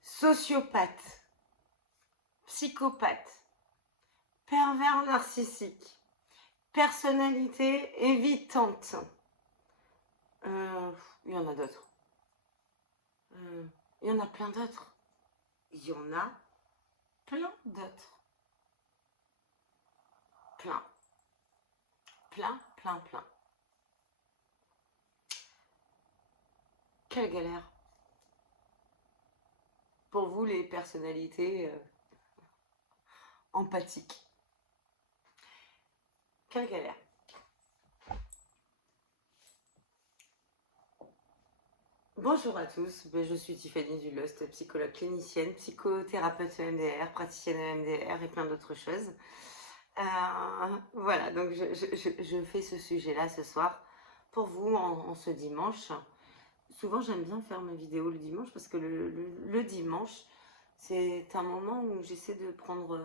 Sociopathe, psychopathe, pervers narcissique, personnalité évitante. Il y en a d'autres. Il y en a plein d'autres. Il y en a plein d'autres. Plein. Plein, plein, plein. Quelle galère. Pour vous, les personnalités empathiques. Quelle galère. Bonjour à tous, je suis Tiffany Dulost, psychologue clinicienne, psychothérapeute EMDR, praticienne EMDR et plein d'autres choses. Voilà, donc je fais ce sujet-là ce soir pour vous en ce dimanche. Souvent, j'aime bien faire mes vidéos le dimanche parce que le dimanche, c'est un moment où j'essaie de prendre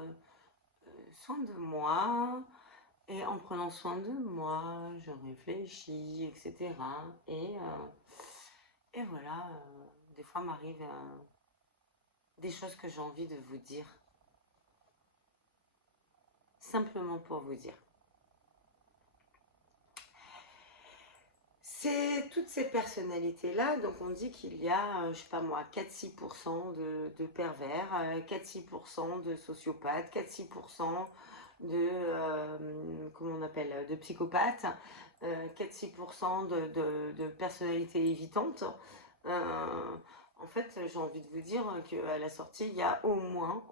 soin de moi. Et en prenant soin de moi, je réfléchis, etc. Et voilà, des fois m'arrivent des choses que j'ai envie de vous dire. Simplement pour vous dire. C'est toutes ces personnalités-là, donc on dit qu'il y a, je sais pas moi, 4-6% de pervers, 4-6% de sociopathes, 4-6% comment on appelle, de psychopathes, 4-6% de personnalités évitantes. En fait, j'ai envie de vous dire qu'à la sortie, il y a au moins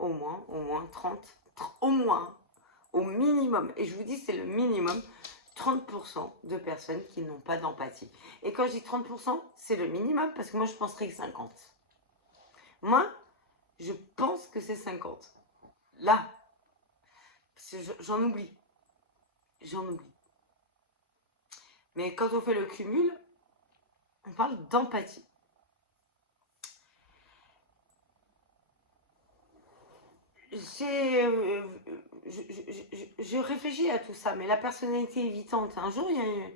30, au moins, au minimum, et je vous dis c'est le minimum, 30% de personnes qui n'ont pas d'empathie. Et quand je dis 30%, c'est le minimum parce que moi je penserais que 50. Moi, je pense que c'est 50. Là, j'en oublie. J'en oublie. Mais quand on fait le cumul, on parle d'empathie. Je réfléchis à tout ça, mais la personnalité évitante. Un jour, il y a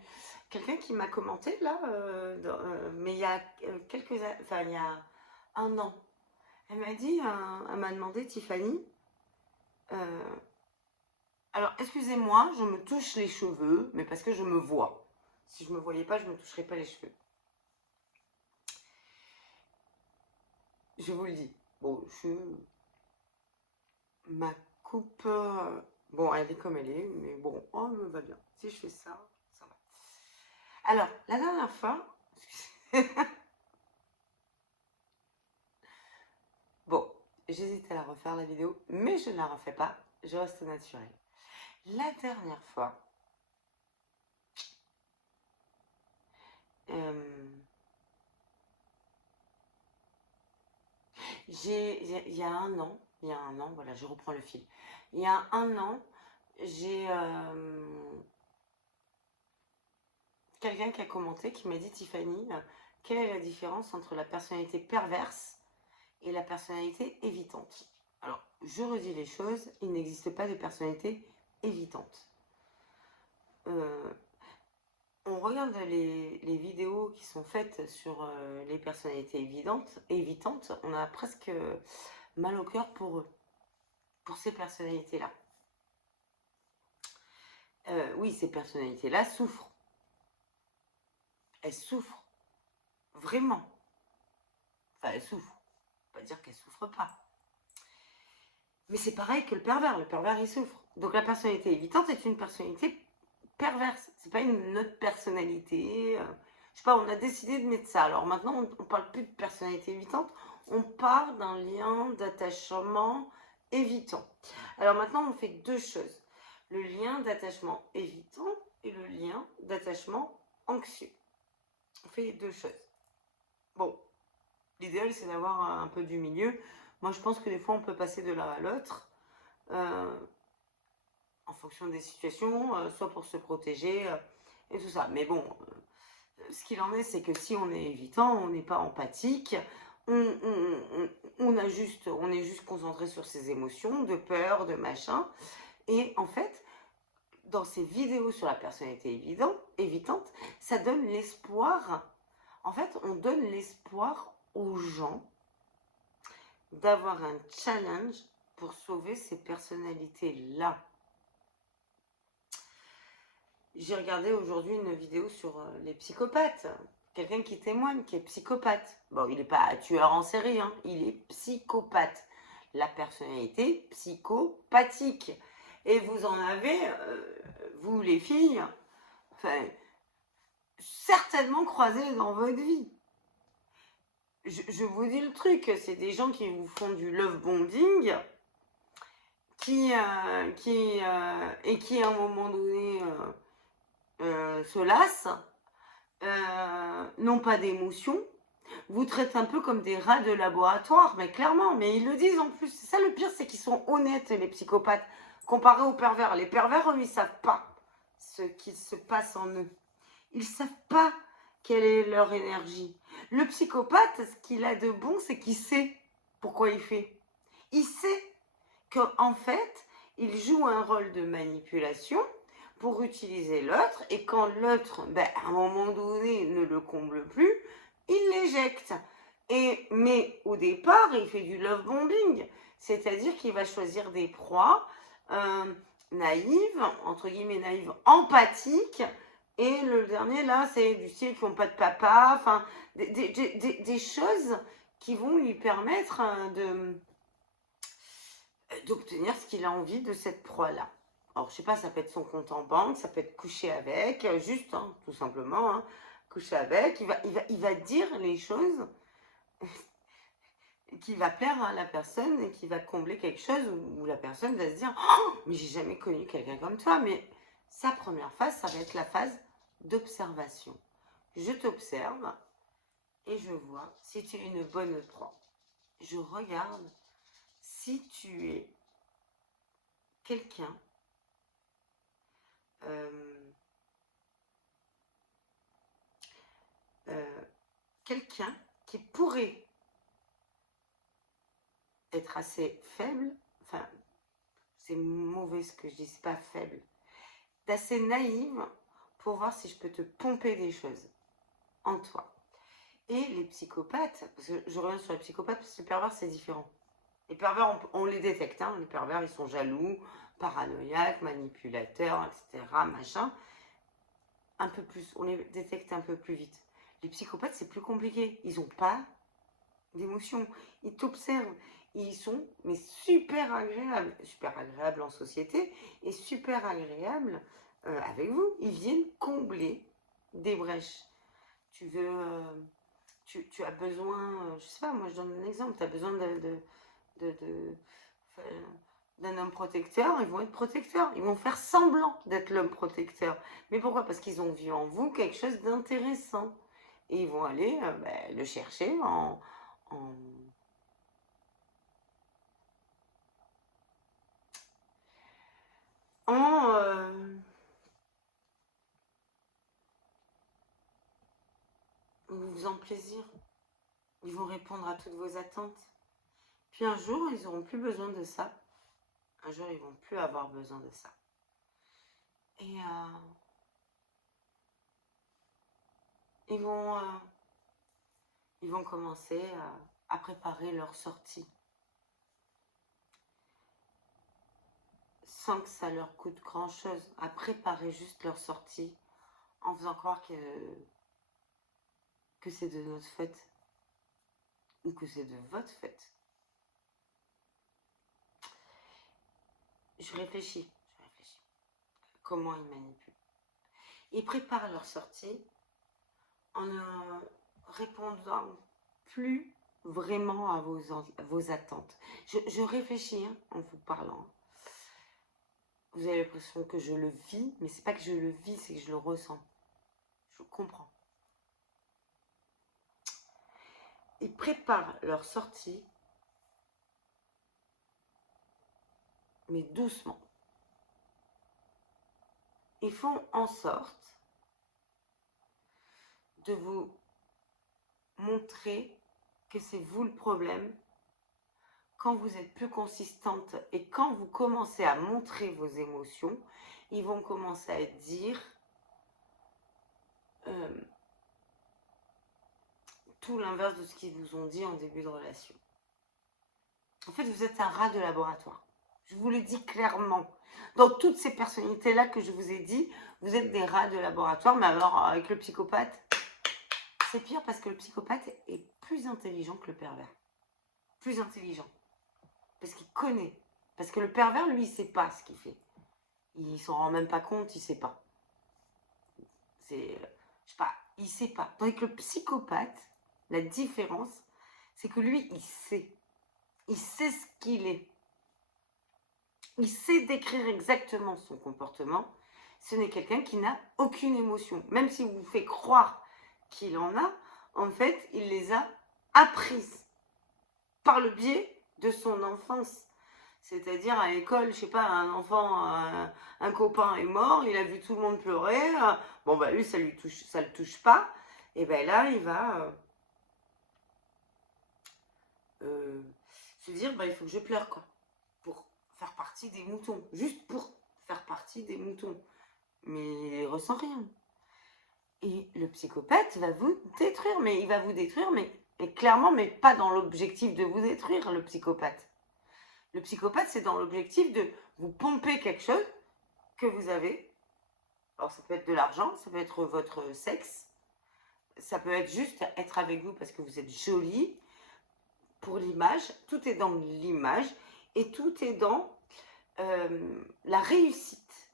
quelqu'un qui m'a commenté là, mais il y a il y a un an. Elle m'a dit, elle m'a demandé, Tiffany, alors excusez-moi, je me touche les cheveux, mais parce que je me vois. Si je me voyais pas, je me toucherais pas les cheveux. Je vous le dis. Bon, ma coupe, bon, elle est comme elle est, mais bon, oh, elle me va bien. Si je fais ça, ça va. Alors, la dernière fois, bon, j'hésite à la refaire la vidéo, mais je ne la refais pas, je reste naturelle. La dernière fois, il y a un an, voilà, je reprends le fil. Il y a un an, j'ai quelqu'un qui a commenté, qui m'a dit, Tiffany, quelle est la différence entre la personnalité perverse et la personnalité évitante? Alors, je redis les choses, il n'existe pas de personnalité évitante. On regarde les vidéos qui sont faites sur les personnalités évitantes, on a presque mal au cœur pour ces personnalités-là. Oui, ces personnalités-là souffrent. Elles souffrent. Vraiment. Enfin, elles souffrent. On va pas dire qu'elles souffrent pas. Mais c'est pareil que le pervers. Le pervers, il souffre. Donc la personnalité évitante est une personnalité perverse. C'est pas une autre personnalité. Je sais pas, on a décidé de mettre ça. Alors maintenant, on parle plus de personnalité évitante. On parle d'un lien d'attachement évitant. Alors maintenant, on fait deux choses. Le lien d'attachement évitant et le lien d'attachement anxieux. On fait les deux choses. Bon, l'idéal, c'est d'avoir un peu du milieu. Moi, je pense que des fois, on peut passer de l'un à l'autre en fonction des situations, soit pour se protéger et tout ça. Mais bon, ce qu'il en est, c'est que si on est évitant, on n'est pas empathique, on est juste concentré sur ses émotions, de peur, de machin. Et en fait, dans ces vidéos sur la personnalité évitante, ça donne l'espoir En fait, on donne l'espoir aux gens d'avoir un challenge pour sauver ces personnalités-là. J'ai regardé aujourd'hui une vidéo sur les psychopathes. Quelqu'un qui témoigne, qui est psychopathe. Bon, il n'est pas tueur en série, hein, il est psychopathe. La personnalité psychopathique. Et vous en avez, vous les filles, enfin, certainement croisé dans votre vie. Je vous dis le truc, c'est des gens qui vous font du love bombing, et qui à un moment donné se lassent, n'ont pas d'émotion, vous traitent un peu comme des rats de laboratoire, mais clairement, mais ils le disent en plus. C'est ça le pire, c'est qu'ils sont honnêtes, les psychopathes, comparés aux pervers. Les pervers, eux, ils savent pas ce qui se passe en eux. Ils savent pas quelle est leur énergie. Le psychopathe, ce qu'il a de bon, c'est qu'il sait pourquoi il fait. Il sait qu'en fait, il joue un rôle de manipulation pour utiliser l'autre, et quand l'autre, à un moment donné, ne le comble plus, il l'éjecte. Mais au départ, il fait du love bombing, c'est-à-dire qu'il va choisir des proies naïves, entre guillemets naïves, empathiques, et le dernier là, c'est du style qui n'ont pas de papa, enfin, des choses qui vont lui permettre d'obtenir ce qu'il a envie de cette proie-là. Alors, je sais pas, ça peut être son compte en banque, ça peut être coucher avec, juste, hein, tout simplement, hein, coucher avec. Il va dire les choses qui va plaire à la personne et qui va combler quelque chose où la personne va se dire « Oh, mais j'ai jamais connu quelqu'un comme toi ». Mais sa première phase, ça va être la phase d'observation. Je t'observe et je vois si tu es une bonne proie. Je regarde si tu es quelqu'un quelqu'un qui pourrait être assez faible, enfin, c'est mauvais ce que je dis, c'est pas faible, d'assez naïve pour voir si je peux te pomper des choses en toi. Et les psychopathes, parce que je reviens sur les psychopathes, parce que les pervers, c'est différent. Les pervers, on les détecte, hein, les pervers, ils sont jaloux, paranoïaques, manipulateurs, etc., machin. Un peu plus, on les détecte un peu plus vite. Les psychopathes, c'est plus compliqué. Ils n'ont pas d'émotion. Ils t'observent. Ils sont mais super agréables en société et super agréables avec vous. Ils viennent combler des brèches. Tu veux, tu as besoin, je sais pas, moi je donne un exemple, tu as besoin d'un homme protecteur, ils vont être protecteurs, ils vont faire semblant d'être l'homme protecteur. Mais pourquoi? Parce qu'ils ont vu en vous quelque chose d'intéressant. Et ils vont aller le chercher en vous faisant plaisir. Ils vont répondre à toutes vos attentes. Puis un jour, ils n'auront plus besoin de ça. Un jour, ils vont plus avoir besoin de ça. Et ils vont commencer à préparer leur sortie. Sans que ça leur coûte grand-chose. À préparer juste leur sortie. En faisant croire que c'est de notre fête. Ou que c'est de votre fête. Je réfléchis. Comment ils manipulent. Ils préparent leur sortie en ne répondant plus vraiment à vos attentes. Je réfléchis en vous parlant. Vous avez l'impression que je le vis, mais c'est pas que je le vis, c'est que je le ressens. Je comprends. Ils préparent leur sortie, mais doucement. Ils font en sorte de vous montrer que c'est vous le problème. Quand vous êtes plus consistante et quand vous commencez à montrer vos émotions, ils vont commencer à dire tout l'inverse de ce qu'ils vous ont dit en début de relation. En fait, vous êtes un rat de laboratoire. Je vous le dis clairement. Dans toutes ces personnalités-là que je vous ai dit, vous êtes des rats de laboratoire. Mais alors, avec le psychopathe, c'est pire parce que le psychopathe est plus intelligent que le pervers. Plus intelligent. Parce qu'il connaît. Parce que le pervers, lui, il ne sait pas ce qu'il fait. Il s'en rend même pas compte, il ne sait pas. Je sais pas, il ne sait pas. Tandis que le psychopathe, la différence, c'est que lui, il sait. Il sait ce qu'il est. Il sait décrire exactement son comportement. Ce n'est quelqu'un qui n'a aucune émotion. Même s'il vous fait croire qu'il en a, en fait, il les a apprises par le biais de son enfance. C'est-à-dire à l'école, je sais pas, un enfant, un copain est mort, il a vu tout le monde pleurer. Bon, bah lui, ça le touche pas. Et ben là, il va se dire, bah il faut que je pleure, quoi. Pour faire partie des moutons. Juste pour faire partie des moutons. Mais il ressent rien. Et le psychopathe va vous détruire. Mais il va vous détruire, mais clairement, mais pas dans l'objectif de vous détruire, le psychopathe. Le psychopathe, c'est dans l'objectif de vous pomper quelque chose que vous avez. Alors, ça peut être de l'argent, ça peut être votre sexe, ça peut être juste être avec vous parce que vous êtes jolie, pour l'image. Tout est dans l'image et tout est dans la réussite.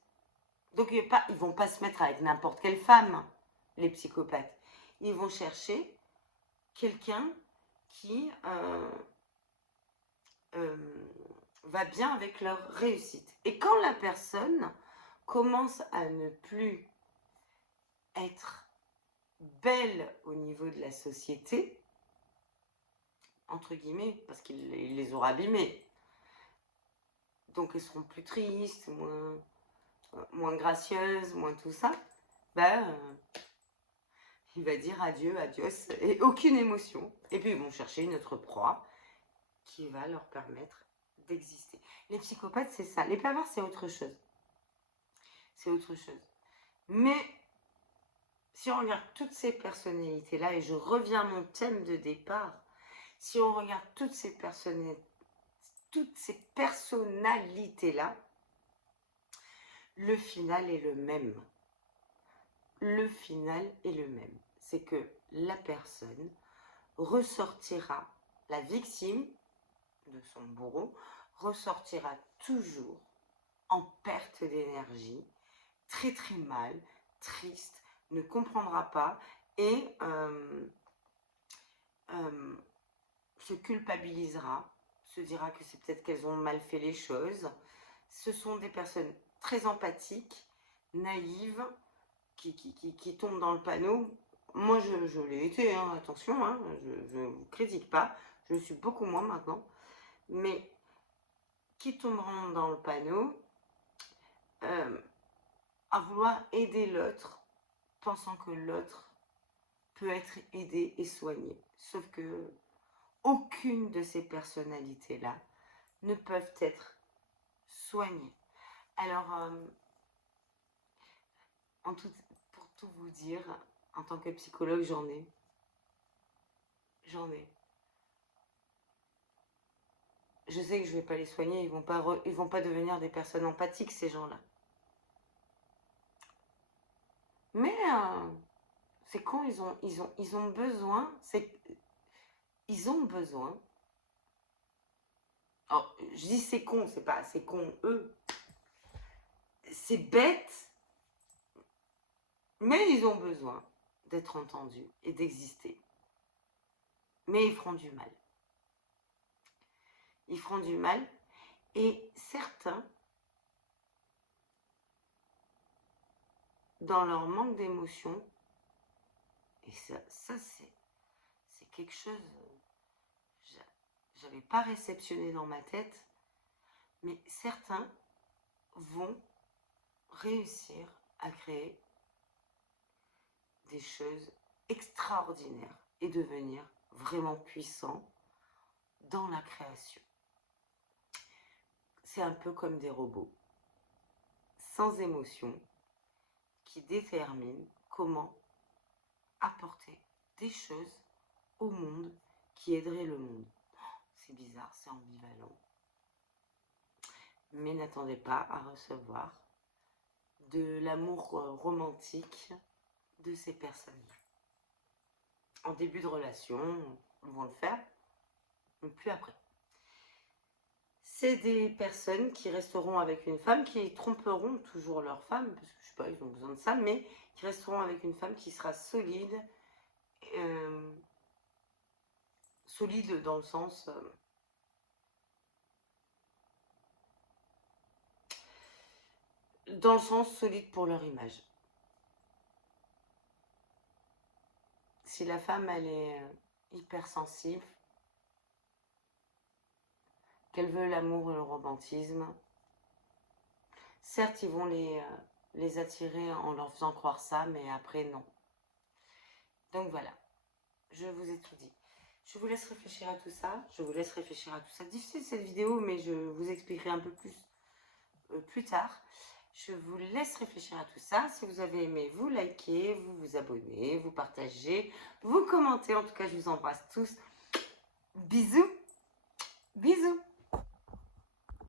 Donc, ils ne vont pas se mettre avec n'importe quelle femme, les psychopathes. Ils vont chercher quelqu'un qui va bien avec leur réussite. Et quand la personne commence à ne plus être belle au niveau de la société, entre guillemets, parce qu'il les aura abîmés, donc elles seront plus tristes, moins gracieuses, moins tout ça, ben, il va dire adieu, adios, et aucune émotion. Et puis ils vont chercher une autre proie qui va leur permettre d'exister. Les psychopathes, c'est ça. Les pervers, c'est autre chose. C'est autre chose. Mais si on regarde toutes ces personnalités-là, et je reviens à mon thème de départ, si on regarde toutes ces personnalités-là, le final est le même. Le final est le même. C'est que la personne ressortira, la victime de son bourreau, ressortira toujours en perte d'énergie, très très mal, triste, ne comprendra pas et se culpabilisera, se dira que c'est peut-être qu'elles ont mal fait les choses. Ce sont des personnes très empathiques, naïves, qui tombent dans le panneau. Moi, je l'ai été, hein, attention, hein, je ne vous critique pas, je le suis beaucoup moins maintenant, mais qui tomberont dans le panneau à vouloir aider l'autre, pensant que l'autre peut être aidé et soigné. Sauf que aucune de ces personnalités-là ne peuvent être soignées. Alors, pour tout vous dire, en tant que psychologue, j'en ai. Je sais que je ne vais pas les soigner, ils vont pas devenir des personnes empathiques, ces gens-là. Mais c'est quand ils ont besoin, ils ont besoin. Alors, je dis c'est con, c'est con eux. C'est bête, mais ils ont besoin d'être entendus et d'exister. Mais ils feront du mal. Ils feront du mal et certains, dans leur manque d'émotion, et ça c'est quelque chose que j'avais pas réceptionné dans ma tête, mais certains vont réussir à créer des choses extraordinaires et devenir vraiment puissants dans la création. C'est un peu comme des robots, sans émotion, qui déterminent comment apporter des choses au monde, qui aiderait le monde. C'est bizarre, c'est ambivalent. Mais n'attendez pas à recevoir de l'amour romantique de ces personnes-là. En début de relation, ils vont le faire, mais plus après. C'est des personnes qui resteront avec une femme, qui tromperont toujours leur femme, parce que je sais pas, ils ont besoin de ça, mais qui resteront avec une femme qui sera solide, solide dans le sens... solide pour leur image. Si la femme, elle est hypersensible, qu'elle veut l'amour et le romantisme, certes, ils vont les attirer en leur faisant croire ça, mais après, non. Donc voilà, je vous ai tout dit. Je vous laisse réfléchir à tout ça. Difficile cette vidéo, mais je vous expliquerai un peu plus tard. Je vous laisse réfléchir à tout ça. Si vous avez aimé, vous likez, vous vous abonnez, vous partagez, vous commentez. En tout cas, je vous embrasse tous. Bisous. Bisous.